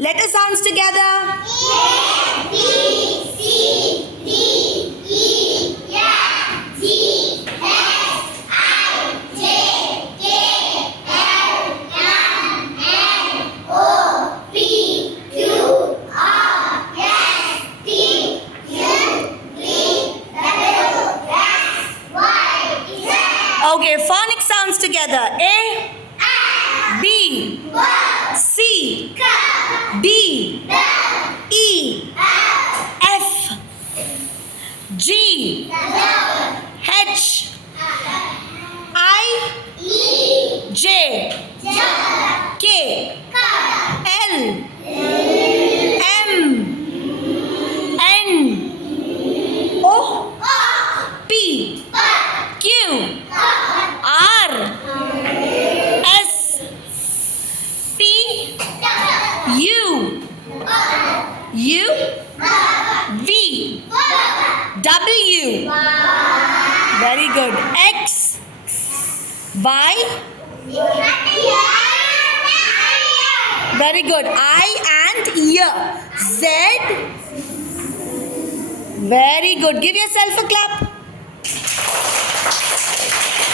Letter sounds together. A, B, C, D, E, F, G, H, I, J, K, L, M, N, O, P, Q, R, S, T, U, V, W, X, Y, Z. Okay, phonics sounds together. A, B, C, D, E, F, G, H, I, J, K, L, M, N, O, P, Q, R, S, T, U, V, W. Very good. X, Y. Very good. I and ear. Z. Very good. Give yourself a clap.